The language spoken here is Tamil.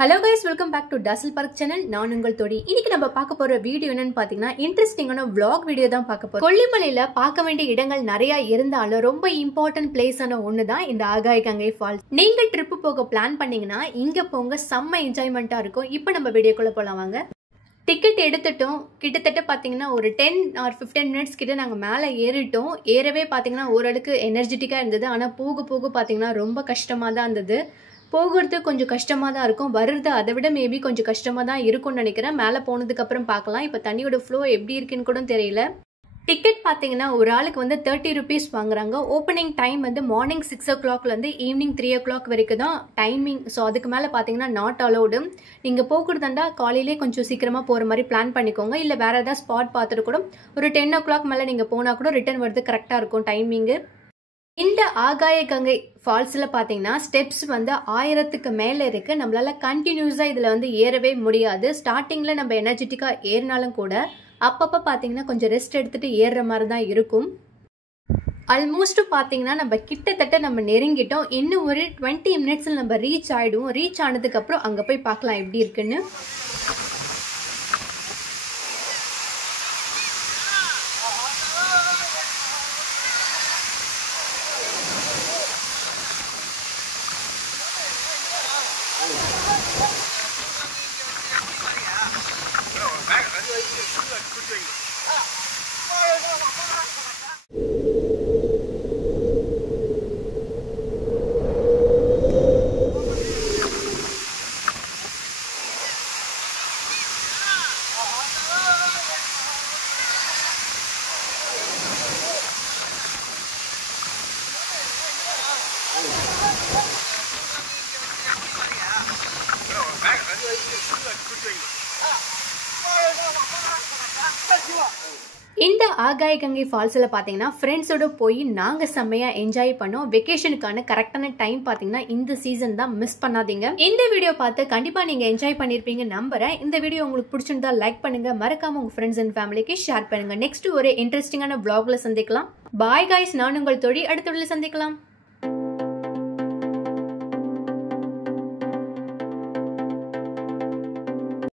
Hello guys, welcome back to Dazzle Park channel. நான் உங்கள் தோடி. இன்னைக்கு நம்ம பார்க்க போற வீடியோ என்னன்னு பாத்தீங்கன்னா இன்ட்ரஸ்டிங்கான vlog வீடியோ தான் பார்க்க போறோம். கொல்லிமலையில பார்க்க வேண்டிய இடங்கள் நிறைய இருந்தாலும் ரொம்ப இம்பார்ட்டன்ட் பிளேஸான ஒன்னு தான் இந்த ஆகாயகங்கை ஃபால்ஸ். நீங்க ட்ரிப் போக பிளான் பண்ணீங்கன்னா இங்க போங்க, செம்ம என்ஜாய்மெண்டா இருக்கும். இப்போ நம்ம வீடியோக்குள்ள போலாம் வாங்க. டிக்கெட் எடுத்துட்டோம். கிட்டத்தட்ட பாத்தீங்கன்னா ஒரு 10 or 15 மினிட்ஸ் கிட்ட நாங்க மேல ஏறிட்டோம். ஏறவே பாத்தீங்கன்னா ஓரளவுக்கு எனர்ஜெட்டிக்கா இருந்தது. ஆனா போக போக பாத்தீங்கன்னா ரொம்ப கஷ்டமா தான் இருந்தது. போகிறது கொஞ்சம் கஷ்டமா தான் இருக்கும். வருது அதை விட மேபி கொஞ்சம் கஷ்டமா தான் இருக்கும்னு நினைக்கிறேன். மேலே போனதுக்கு அப்புறம் பார்க்கலாம். இப்போ தண்ணியோட ஃப்ளோ எப்படி இருக்குன்னு கூட தெரியல. டிக்கெட் பார்த்தீங்கன்னா ஒரு ஆளுக்கு வந்து 30 rupees வாங்குறாங்க. ஓப்பனிங் டைம் வந்து மார்னிங் 6 o'clockலேருந்து ஈவினிங் 3 o'clock வரைக்கும் தான் டைமிங். ஸோ அதுக்கு மேலே பார்த்தீங்கன்னா நாட் அலௌடு. நீங்கள் போகிறதா இருந்தால் காலையிலே கொஞ்சம் சீக்கிரமாக போகிற மாதிரி பிளான் பண்ணிக்கோங்க. இல்லை வேறு ஏதாவது ஸ்பாட் பார்த்துட்டு கூட ஒரு 10 o'clock மேலே நீங்கள் போனால் கூட ரிட்டர்ன் வரது கரெக்டாக இருக்கும் டைமிங்கு. இந்த ஆகாயகங்கை ஃபால்ஸில் பார்த்தீங்கன்னா ஸ்டெப்ஸ் வந்து 1000க்கு மேலே இருக்குது. நம்மளால கண்டினியூஸாக இதில் வந்து ஏறவே முடியாது. ஸ்டார்டிங்கில் நம்ம எனர்ஜெட்டிக்காக ஏறினாலும் கூட அப்பப்போ பார்த்தீங்கன்னா கொஞ்சம் ரெஸ்ட் எடுத்துகிட்டு ஏறுற மாதிரி தான் இருக்கும். ஆல்மோஸ்ட் பார்த்தீங்கன்னா நம்ம கிட்டத்தட்ட நம்ம நெருங்கிட்டோம். இன்னும் ஒரு 20 மினிட்ஸில் நம்ம ரீச் ஆகிடுவோம். ரீச் ஆனதுக்கப்புறம் அங்கே போய் பார்க்கலாம் எப்படி இருக்குன்னு. இந்த ஆகாயகங்கை ஃபால்ஸில் பார்த்தீங்கன்னா ஃப்ரெண்ட்ஸோட போய் நாங்கள் செம்மையாக என்ஜாய் பண்ணோம். வெக்கேஷனுக்கான கரெக்டான டைம் பார்த்தீங்கன்னா இந்த சீசன் தான், மிஸ் பண்ணாதீங்க. இந்த வீடியோ பார்த்து கண்டிப்பாக நீங்கள் என்ஜாய் பண்ணியிருப்பீங்க நம்புறேன். இந்த வீடியோ உங்களுக்கு பிடிச்சிருந்தா லைக் பண்ணுங்க, மறக்காம உங்கள் ஃப்ரெண்ட்ஸ் அண்ட் ஃபேமிலிக்கு ஷேர் பண்ணுங்க. நெக்ஸ்ட் ஒரு இன்ட்ரெஸ்டிங்கான vlogல சந்திக்கலாம். பாய் காய்ஸ், நான் உங்கள் தோழி. அடுத்த வீடியோவில் சந்திக்கலாம்.